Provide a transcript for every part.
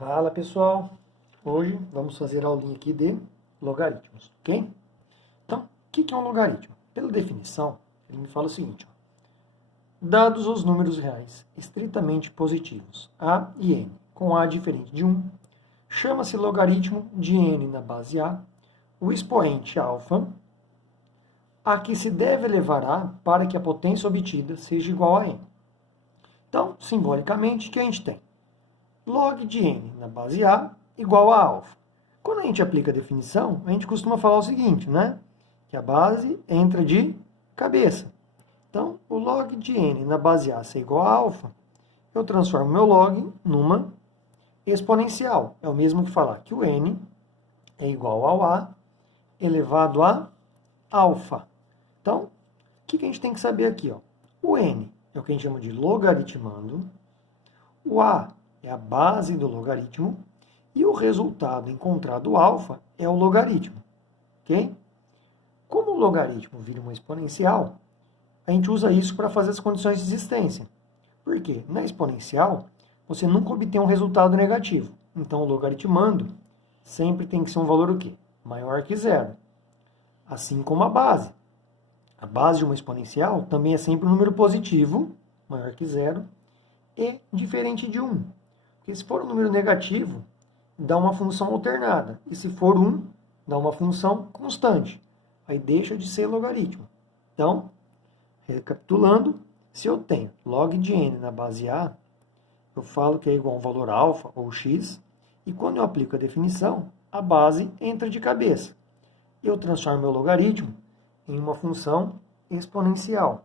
Fala pessoal, hoje vamos fazer a aulinha aqui de logaritmos, ok? Então, o que é um logaritmo? Pela definição, ele me fala o seguinte, ó, dados os números reais estritamente positivos, a e n, com a diferente de 1, chama-se logaritmo de n na base a, o expoente alfa, a que se deve elevar a para que a potência obtida seja igual a n. Então, simbolicamente, o que a gente tem? Log de n na base a igual a alfa. Quando a gente aplica a definição, a gente costuma falar o seguinte, né? Que a base entra de cabeça. Então, o log de n na base a ser igual a alfa, eu transformo meu log numa exponencial. É o mesmo que falar que o n é igual ao a elevado a alfa. Então, o que a gente tem que saber aqui? Ó? O n é o que a gente chama de logaritmando, o a é a base do logaritmo, e o resultado encontrado, alfa, é o logaritmo. Ok? Como o logaritmo vira uma exponencial, a gente usa isso para fazer as condições de existência. Por quê? Na exponencial, você nunca obtém um resultado negativo. Então, o logaritmando sempre tem que ser um valor o quê? Maior que zero. Assim como a base. A base de uma exponencial também é sempre um número positivo, maior que zero, e diferente de 1. Porque se for um número negativo, dá uma função alternada. E se for 1, dá uma função constante. Aí deixa de ser logaritmo. Então, recapitulando, se eu tenho log de n na base a, eu falo que é igual a um valor alfa ou x, e quando eu aplico a definição, a base entra de cabeça. Eu transformo meu logaritmo em uma função exponencial.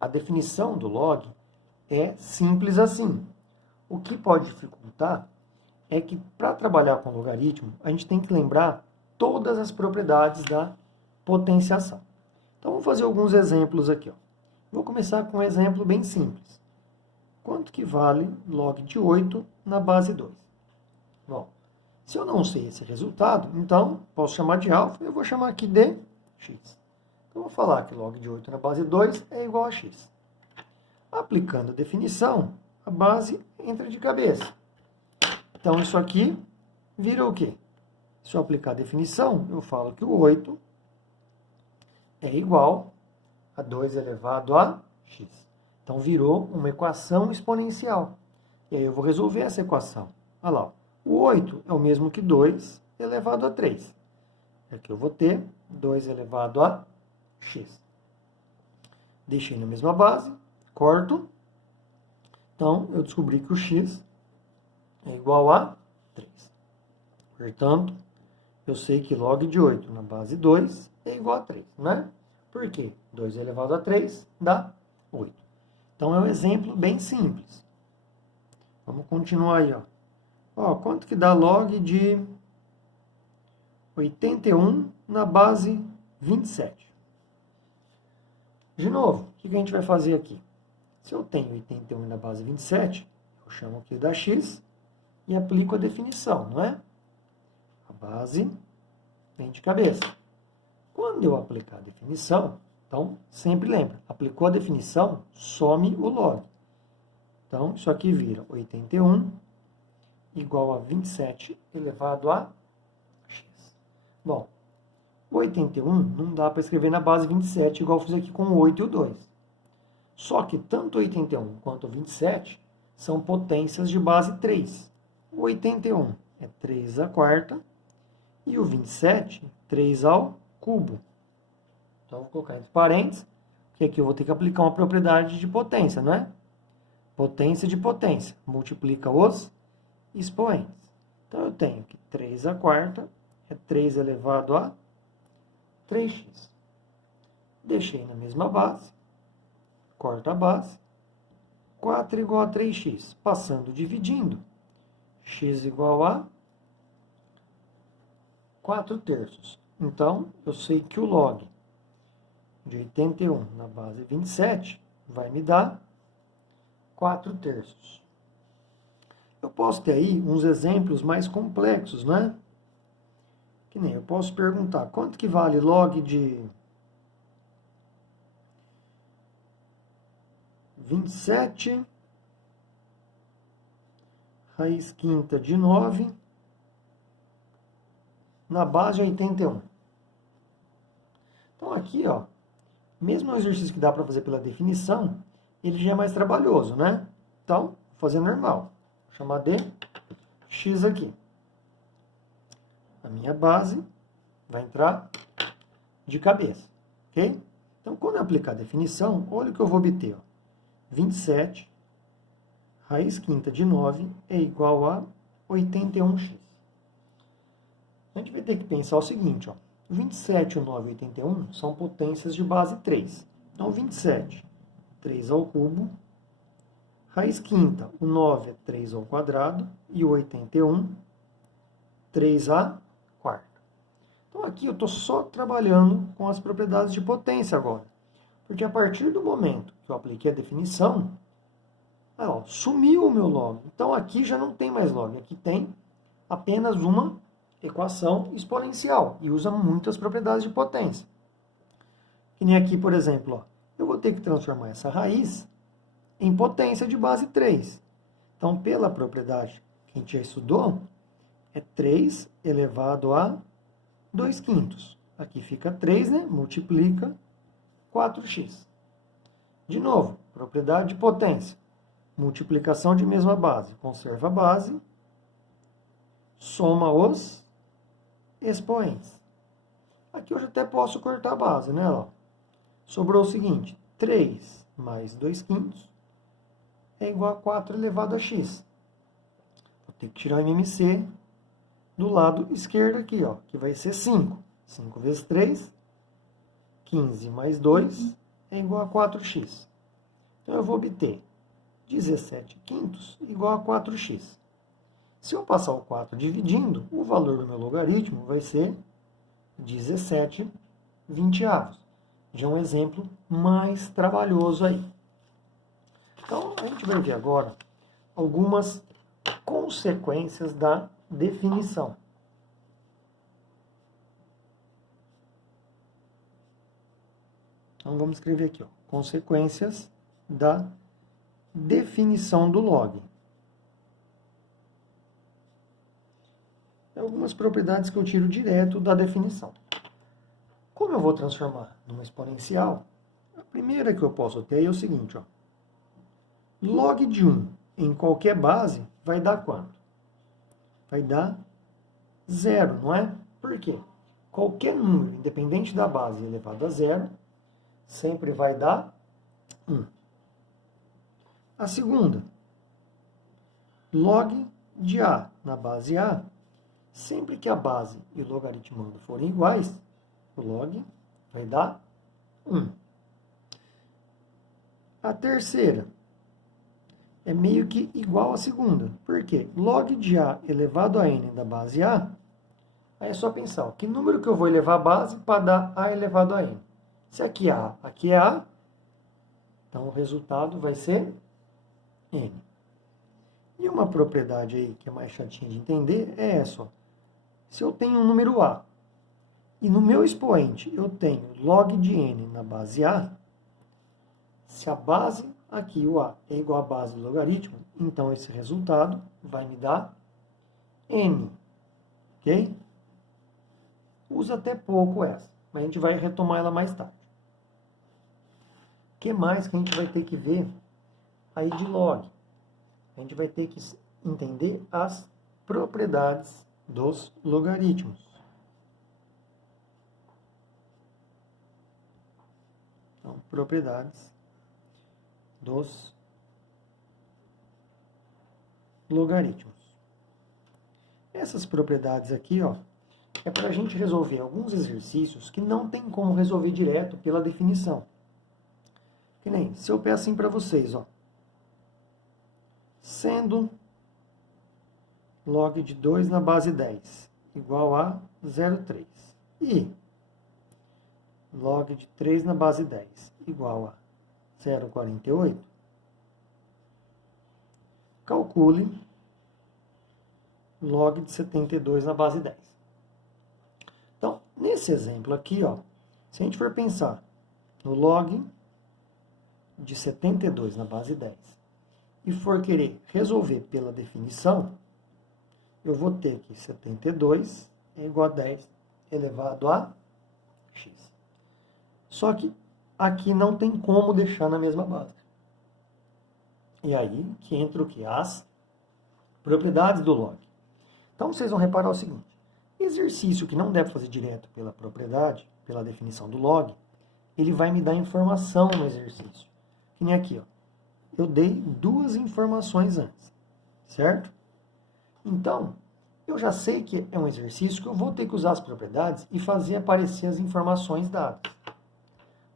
A definição do log é simples assim. O que pode dificultar é que, para trabalhar com logaritmo, a gente tem que lembrar todas as propriedades da potenciação. Então, vamos fazer alguns exemplos aqui. Ó. Vou começar com um exemplo bem simples. Quanto que vale log de 8 na base 2? Bom, se eu não sei esse resultado, então, posso chamar de alfa, eu vou chamar aqui de x. Então, vou falar que log de 8 na base 2 é igual a x. Aplicando a definição, a base entra de cabeça. Então, isso aqui vira o quê? Se eu aplicar a definição, eu falo que o 8 é igual a 2 elevado a x. Então, virou uma equação exponencial. E aí eu vou resolver essa equação. Olha lá, o 8 é o mesmo que 2 elevado a 3. Aqui eu vou ter 2 elevado a x. Deixei na mesma base, corto. Então, eu descobri que o x é igual a 3. Portanto, eu sei que log de 8 na base 2 é igual a 3, né? Por quê? 2 elevado a 3 dá 8. Então, é um exemplo bem simples. Vamos continuar aí, ó. Ó, quanto que dá log de 81 na base 27? De novo, o que a gente vai fazer aqui? Se eu tenho 81 na base 27, eu chamo aqui da x e aplico a definição, não é? A base vem de cabeça. Quando eu aplicar a definição, então, sempre lembra, aplicou a definição, some o log. Então, isso aqui vira 81 igual a 27 elevado a x. Bom, o 81 não dá para escrever na base 27, igual eu fiz aqui com o 8 e o 2. Só que tanto o 81 quanto o 27 são potências de base 3. O 81 é 3 à quarta e o 27, 3 ao cubo. Então, eu vou colocar entre parênteses, que aqui eu vou ter que aplicar uma propriedade de potência, não é? Potência de potência. Multiplica os expoentes. Então, eu tenho que 3 à quarta é 3 elevado a 3x. Deixei na mesma base. Corta a base. 4 igual a 3x. Passando, dividindo. X igual a 4 terços. Então, eu sei que o log de 81 na base 27 vai me dar 4 terços. Eu posso ter aí uns exemplos mais complexos, né? Que nem eu posso perguntar, quanto que vale log de 27 raiz quinta de 9 na base 81. Então aqui, ó, mesmo o exercício que dá para fazer pela definição, ele já é mais trabalhoso, né? Então, vou fazer normal. Vou chamar de x aqui. A minha base vai entrar de cabeça, ok? Então, quando eu aplicar a definição, olha o que eu vou obter, ó. 27 raiz quinta de 9 é igual a 81x. A gente vai ter que pensar o seguinte, ó. 27, o 9 e 81 são potências de base 3. Então, 27, 3 ao cubo. Raiz quinta, o 9 é 3 ao quadrado. E o 81, 3 a quarta. Então, aqui eu estou só trabalhando com as propriedades de potência agora. Porque a partir do momento que eu apliquei a definição, ó, sumiu o meu log. Então, aqui já não tem mais log. Aqui tem apenas uma equação exponencial e usa muitas propriedades de potência. Que nem aqui, por exemplo, ó, eu vou ter que transformar essa raiz em potência de base 3. Então, pela propriedade que a gente já estudou, é 3 elevado a 2/5. Aqui fica 3, né? Multiplica 4x. De novo, propriedade de potência. Multiplicação de mesma base. Conserva a base. Soma os expoentes. Aqui eu já até posso cortar a base, né? Ó. Sobrou o seguinte, 3 mais 2/5 é igual a 4 elevado a x. Vou ter que tirar o MMC do lado esquerdo aqui, ó, que vai ser 5. 5 vezes 3, 15 mais 2 é igual a 4x. Então eu vou obter 17/5 igual a 4x. Se eu passar o 4 dividindo, o valor do meu logaritmo vai ser 17/20. Já é um exemplo mais trabalhoso aí. Então, a gente vai ver agora algumas consequências da definição. Então, vamos escrever aqui, ó, consequências da definição do log. Algumas propriedades que eu tiro direto da definição. Como eu vou transformar numa exponencial, a primeira que eu posso ter é o seguinte, ó. Log de 1 em qualquer base vai dar quanto? Vai dar 0, não é? Por quê? Qualquer número, independente da base elevado a 0, sempre vai dar 1. A segunda, log de A na base A, sempre que a base e o logaritmando forem iguais, o log vai dar 1. A terceira é meio que igual à segunda. Por quê? Log de A elevado a n da base A, aí é só pensar, ó, que número que eu vou elevar a base para dar A elevado a n? Se aqui é A, aqui é A, então o resultado vai ser n. E uma propriedade aí que é mais chatinha de entender é essa, ó. Se eu tenho um número A e no meu expoente eu tenho log de n na base A, se a base aqui, o A, é igual à base do logaritmo, então esse resultado vai me dar n. Ok? Usa até pouco essa, mas a gente vai retomar ela mais tarde. O que mais que a gente vai ter que ver aí de log? A gente vai ter que entender as propriedades dos logaritmos. Então, propriedades dos logaritmos. Essas propriedades aqui, ó, é para a gente resolver alguns exercícios que não tem como resolver direto pela definição. Que nem, se eu peço assim para vocês, ó, sendo log de 2 na base 10 igual a 0,3 e log de 3 na base 10 igual a 0,48, calcule log de 72 na base 10. Então, nesse exemplo aqui, ó, se a gente for pensar no log de 72 na base 10 e for querer resolver pela definição, eu vou ter que 72 é igual a 10 elevado a x. Só que aqui não tem como deixar na mesma base. E aí que entra o que? As propriedades do log. Então vocês vão reparar o seguinte: exercício que não deve fazer direto pela propriedade, pela definição do log, ele vai me dar informação no exercício. Que nem aqui, ó. Eu dei duas informações antes, certo? Então, eu já sei que é um exercício que eu vou ter que usar as propriedades e fazer aparecer as informações dadas.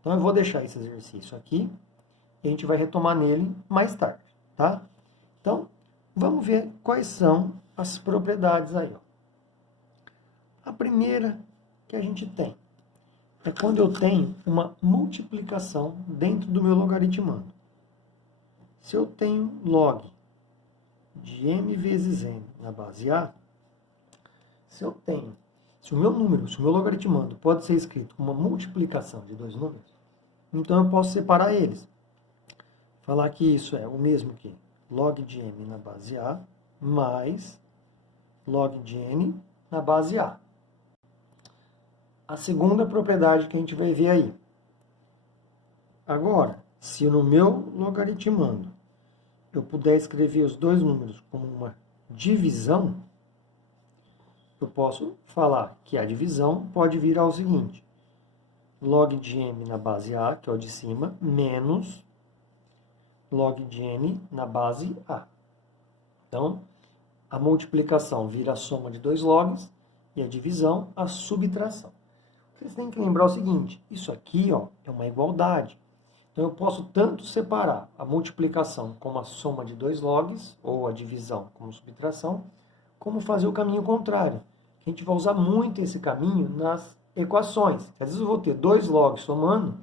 Então, eu vou deixar esse exercício aqui e a gente vai retomar nele mais tarde, tá? Então, vamos ver quais são as propriedades aí, ó. A primeira que a gente tem é quando eu tenho uma multiplicação dentro do meu logaritmando. Se eu tenho log de m vezes n na base a, se o meu logaritmando pode ser escrito como uma multiplicação de dois números, então eu posso separar eles. Falar que isso é o mesmo que log de m na base a mais log de n na base a. A segunda propriedade que a gente vai ver aí. Agora, se no meu logaritmando eu puder escrever os dois números como uma divisão, eu posso falar que a divisão pode vir ao seguinte: log de m na base a, que é o de cima, menos log de n na base a. Então, a multiplicação vira a soma de dois logs e a divisão a subtração. Vocês têm que lembrar o seguinte: isso aqui, ó, é uma igualdade. Então, eu posso tanto separar a multiplicação como a soma de dois logs, ou a divisão como subtração, como fazer o caminho contrário. A gente vai usar muito esse caminho nas equações. Às vezes eu vou ter dois logs somando,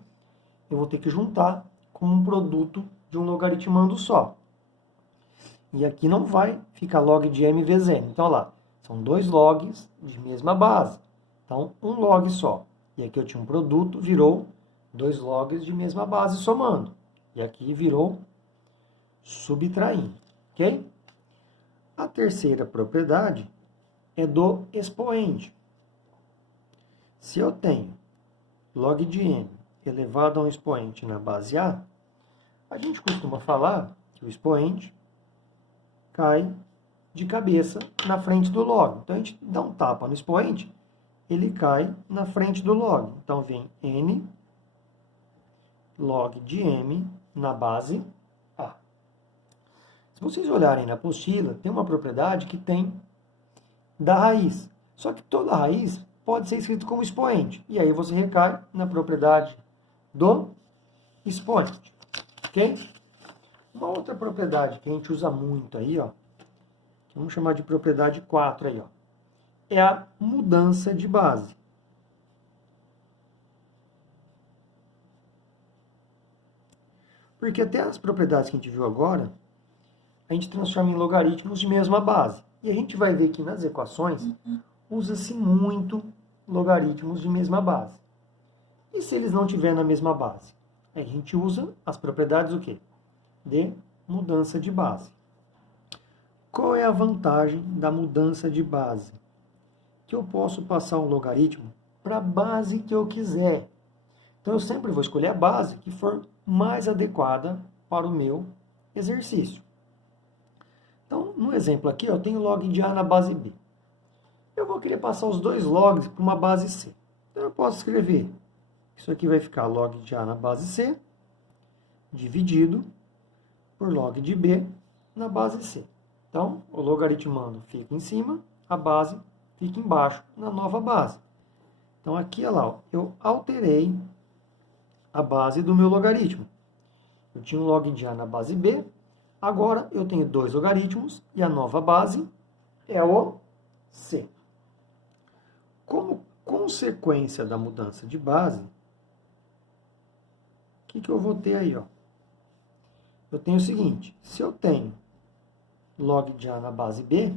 eu vou ter que juntar como um produto de um logaritmando só. E aqui não vai ficar log de m vezes n. Então, olha lá, são dois logs de mesma base. Então, um log só. E aqui eu tinha um produto, virou dois logs de mesma base somando. E aqui virou subtraindo. Ok? A terceira propriedade é do expoente. Se eu tenho log de n elevado a um expoente na base a gente costuma falar que o expoente cai de cabeça na frente do log. Então, a gente dá um tapa no expoente, ele cai na frente do log. Então, vem n log de m na base a. Se vocês olharem na apostila, tem uma propriedade que tem da raiz. Só que toda raiz pode ser escrita como expoente. E aí você recai na propriedade do expoente. Ok? Uma outra propriedade que a gente usa muito aí, ó, vamos chamar de propriedade 4 aí, ó, é a mudança de base. Porque até as propriedades que a gente viu agora, a gente transforma em logaritmos de mesma base. E a gente vai ver que nas equações usa-se muito logaritmos de mesma base. E se eles não tiverem na mesma base? A gente usa as propriedades o quê? De mudança de base. Qual é a vantagem da mudança de base? Que eu posso passar um logaritmo para a base que eu quiser. Então, eu sempre vou escolher a base que for mais adequada para o meu exercício. Então, no exemplo aqui, eu tenho log de A na base B. Eu vou querer passar os dois logs para uma base C. Então, eu posso escrever, isso aqui vai ficar log de A na base C, dividido por log de B na base C. Então, o logaritmando fica em cima, a base fica embaixo, na nova base. Então, aqui, olha lá, ó, eu alterei a base do meu logaritmo. Eu tinha um log de A na base B, agora eu tenho dois logaritmos e a nova base é o C. Como consequência da mudança de base, o que eu vou ter aí? Ó? Eu tenho o seguinte: se eu tenho log de A na base B,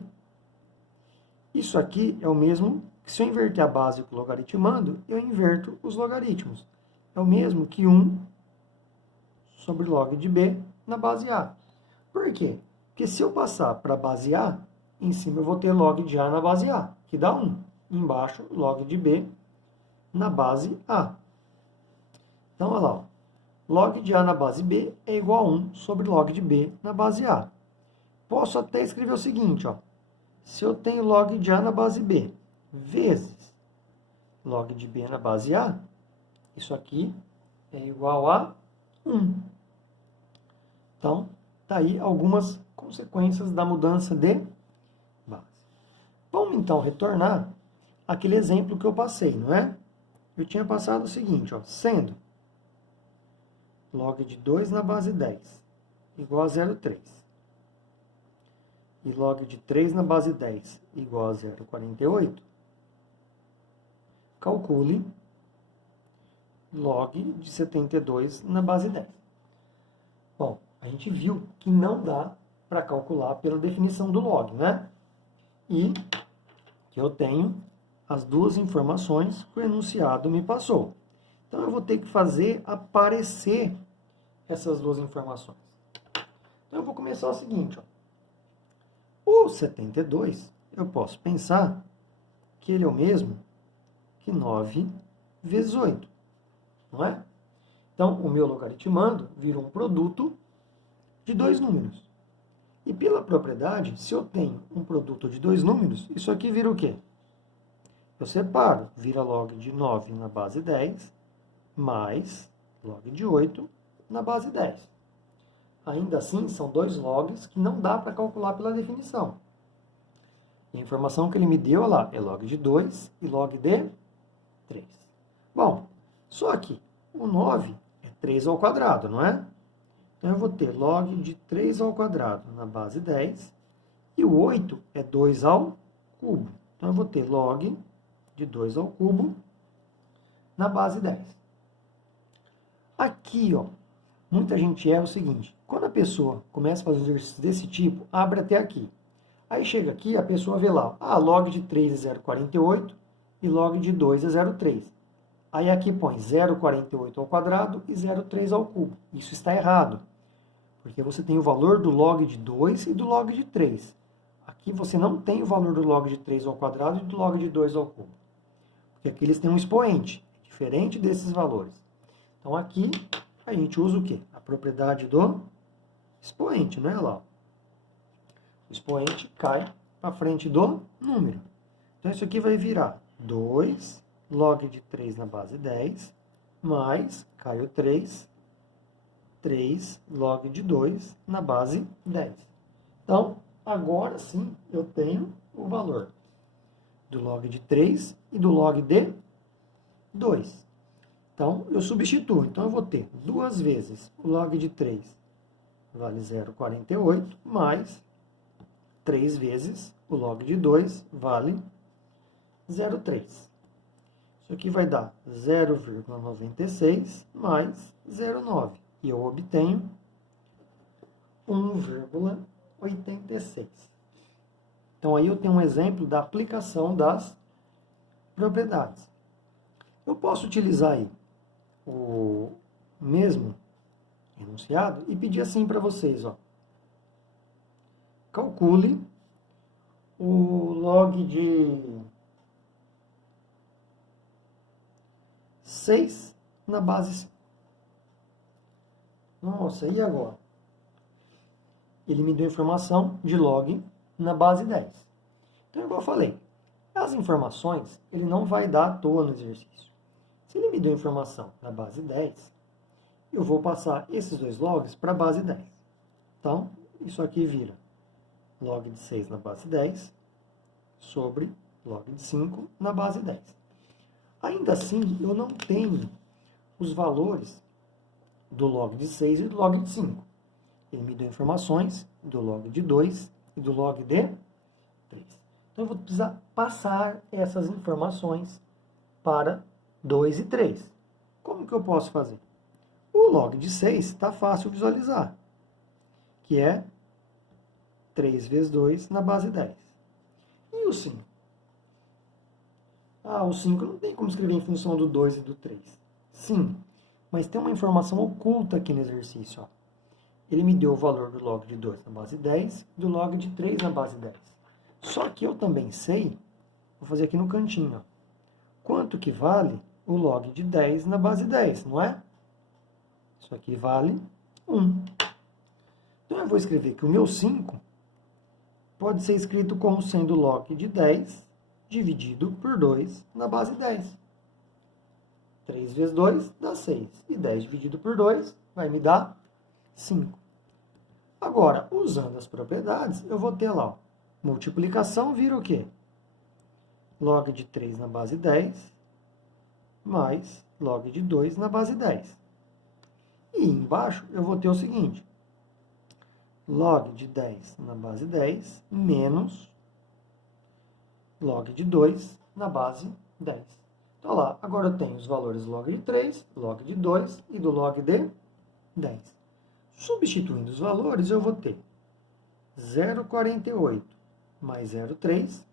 isso aqui é o mesmo que se eu inverter a base com o logaritmando, eu inverto os logaritmos. É o mesmo que 1 sobre log de B na base A. Por quê? Porque se eu passar para a base A, Em cima eu vou ter log de A na base A, que dá 1. Embaixo, log de B na base A. Então, olha lá. Ó. Log de A na base B é igual a 1 sobre log de B na base A. Posso até escrever o seguinte, ó. Se eu tenho log de A na base B vezes log de B na base A, isso aqui é igual a 1. Então, tá aí algumas consequências da mudança de base. Vamos então retornar àquele exemplo que eu passei, não é? Eu tinha passado o seguinte, ó, sendo log de 2 na base 10 igual a 0,3 e log de 3 na base 10 igual a 0,48, calcule log de 72 na base 10. Bom, a gente viu que não dá para calcular pela definição do log, né? E que eu tenho as duas informações que o enunciado me passou. Então, eu vou ter que fazer aparecer essas duas informações. Então, eu vou começar o seguinte, ó. O 72, eu posso pensar que ele é o mesmo que 9 vezes 8, não é? Então, o meu logaritmando vira um produto de dois números. E pela propriedade, se eu tenho um produto de dois números, isso aqui vira o quê? Eu separo, vira log de 9 na base 10, mais log de 8 na base 10. Ainda assim, são dois logs que não dá para calcular pela definição. E a informação que ele me deu, olha lá, é log de 2 e log de 3. Bom, só que o 9 é 3 ao quadrado, não é? Então, eu vou ter log de 3 ao quadrado na base 10 e o 8 é 2 ao cubo. Então, eu vou ter log de 2 ao cubo na base 10. Aqui, ó, muita gente erra o seguinte, quando a pessoa começa a fazer exercícios desse tipo, abre até aqui. Aí chega aqui, a pessoa vê lá, log de 3 é 0,48 e log de 2 é 0,3. Aí aqui põe 0,48 ao quadrado e 0,3 ao cubo. Isso está errado, porque você tem o valor do log de 2 e do log de 3. Aqui você não tem o valor do log de 3 ao quadrado e do log de 2 ao cubo. Porque aqui eles têm um expoente, diferente desses valores. Então aqui a gente usa o quê? A propriedade do expoente, não é lá? O expoente cai para frente do número. Então isso aqui vai virar 2 log de 3 na base 10, mais, cai o 3 log de 2 na base 10. Então, agora sim eu tenho o valor do log de 3 e do log de 2. Então, eu substituo. Então, eu vou ter duas vezes o log de 3 vale 0,48, mais 3 vezes o log de 2 vale 0,3. Isso aqui vai dar 0,96 mais 0,9. E eu obtenho 1,86. Então, aí eu tenho um exemplo da aplicação das propriedades. Eu posso utilizar aí o mesmo enunciado e pedir assim para vocês, ó. Calcule o log de 6 na base 5. Nossa, e agora? Ele me deu informação de log na base 10. Então, igual eu falei, as informações ele não vai dar à toa no exercício. Se ele me deu informação na base 10, eu vou passar esses dois logs para a base 10. Então, isso aqui vira log de 6 na base 10 sobre log de 5 na base 10. Ainda assim, eu não tenho os valores do log de 6 e do log de 5. Ele me deu informações do log de 2 e do log de 3. Então, eu vou precisar passar essas informações para 2 e 3. Como que eu posso fazer? O log de 6 está fácil visualizar, que é 3 vezes 2 na base 10. E o 5? O 5 não tem como escrever em função do 2 e do 3. Sim, mas tem uma informação oculta aqui no exercício. Ó. Ele me deu o valor do log de 2 na base 10 e do log de 3 na base 10. Só que eu também sei, vou fazer aqui no cantinho, ó, quanto que vale o log de 10 na base 10, não é? Isso aqui vale 1. Então eu vou escrever que o meu 5 pode ser escrito como sendo log de 10 dividido por 2 na base 10. 3 vezes 2 dá 6. E 10 dividido por 2 vai me dar 5. Agora, usando as propriedades, eu vou ter lá, ó, multiplicação vira o quê? Log de 3 na base 10 mais log de 2 na base 10. E embaixo eu vou ter o seguinte, log de 10 na base 10 menos log de 2 na base 10. Então lá, agora eu tenho os valores log de 3, log de 2 e do log de 10. Substituindo os valores, eu vou ter 0,48 mais 0,3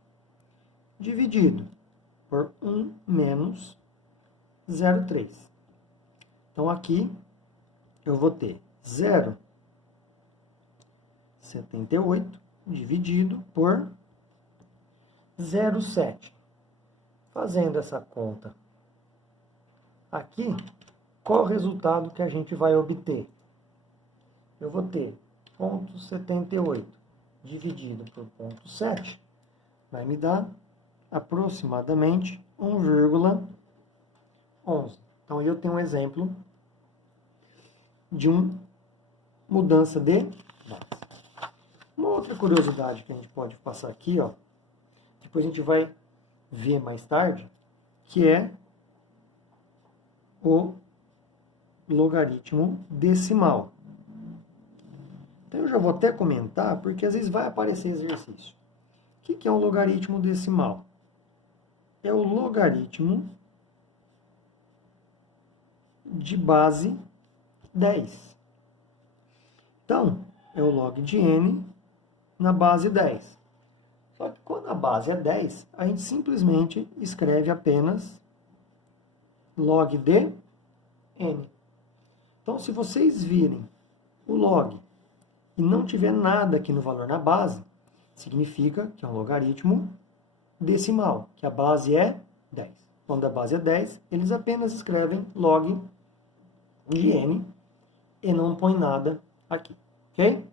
dividido por 1 menos 0,3. Então aqui eu vou ter 0,78 dividido por 0,7. Fazendo essa conta aqui, qual o resultado que a gente vai obter? Eu vou ter 0,78 dividido por 0,7, vai me dar aproximadamente 1,11. Então, eu tenho um exemplo de uma mudança de base. Uma outra curiosidade que a gente pode passar aqui, ó, depois a gente vai ver mais tarde, que é o logaritmo decimal. Então, eu já vou até comentar, porque às vezes vai aparecer exercício. O que é um logaritmo decimal? É o logaritmo de base 10. Então, é o log de n na base 10. Só que quando a base é 10, a gente simplesmente escreve apenas log de n. Então, se vocês virem o log e não tiver nada aqui no valor na base, significa que é um logaritmo decimal, que a base é 10. Quando a base é 10, eles apenas escrevem log de n e não põem nada aqui, ok?